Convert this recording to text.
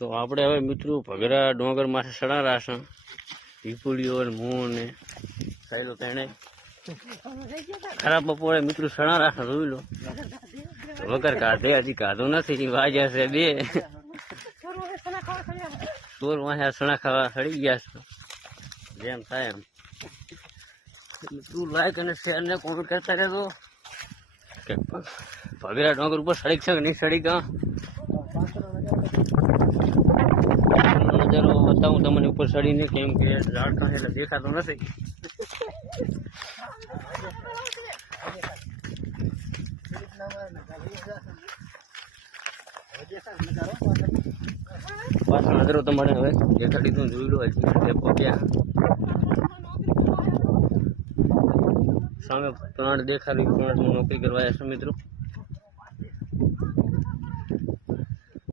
તો આપણે હવે મિત્રો ભગરા ડોંગર માથે સડા રાશન પીપુલીઓ ને મૂળ ને સાયલો તેને ખરાબ બપોરે મિત્રો સણા રાશન જોઈ લો વગર કાઢે હજી કાઢો નથી વાજ્યા છે બે ચોર વાંહ્યા સણા ખાવા સડી ગયા છે જેમ થાય એમ તું લાઈક અને શેર ને કોમેન્ટ કરતા રહેજો કે ભગરા ડોંગર ઉપર સડી છે કે નહીં સડી ગયા નજારો બતાવું તમને ઉપર ચડીને કેમ કે ઝાડખા એટલે દેખાતો નથી પાછળ નજરો તમારે હવે દેખાડી તું જોઈ લો હજી પગ્યા સામે પ્લાન્ટ દેખાડી પ્લાન્ટમાં નોકરી કરવા આવ્યા છે મિત્રો